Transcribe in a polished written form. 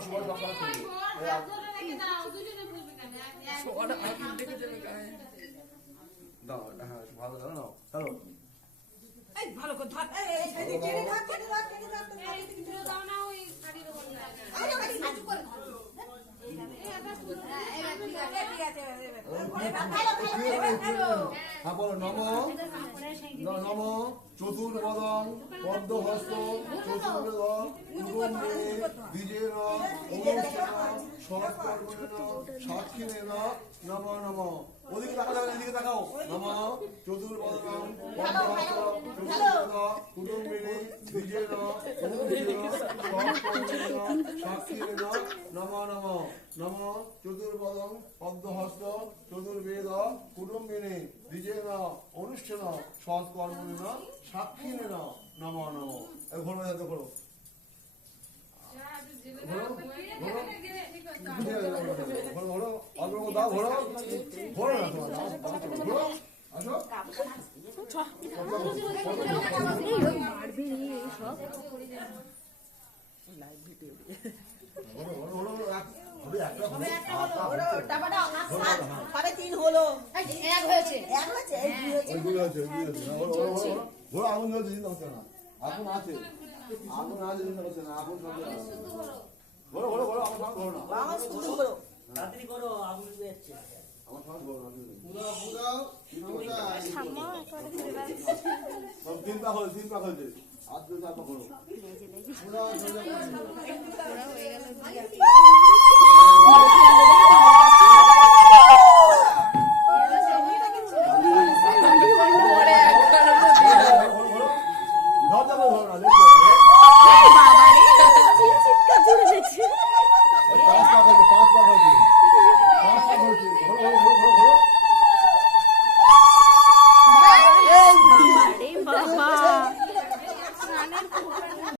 সবাই সব সময় খুলবে দাও হ্যাঁ ভালো দাও নাও হ্যালো ভালো করে ধর দাও না ওই শাড়ির উপর হ্যাঁ বলো নম নম চতুর্বদন পদ্মহস্ত চতুর্বেদ কুটুম্বে দ্বিজেন অনুষ্ঠেন সৎকর্মেণ সাক্ষিণেন নম নম ওদিকে তাকাও এদিকে তাকাও নম চতুর্বদন পদ্মহস্ত চতুর্বেদ কুটুম্বিনী দ্বিজেন অনুষ্ঠেন সৎকর্মেণ সাক্ষিণেন নম নম নম চতুর্বদন পদ্মহস্ত চতুর্বেদ কুটুম্বিনী দ্বিজেন অনুষ্ঠেন সৎকর্মেণ সাক্ষিণেন নম নম ঘোরো যাতে ঘোরো ঘোরো অগ্রহ দাও ঘোরো ঘোরো না তোমার ঘোরো আসো আগুন আছে আগুন আছে চিন্তা করছে না আগুন ঘোরো ঘোরো ঘোরো আমার সঙ্গে ঘোরো না তাড়াতাড়ি করো আগুন লেগে যাচ্ছে আমার সঙ্গে ঘোরো না তিন পা হয়েছে আর দুই চার পা ঘোরো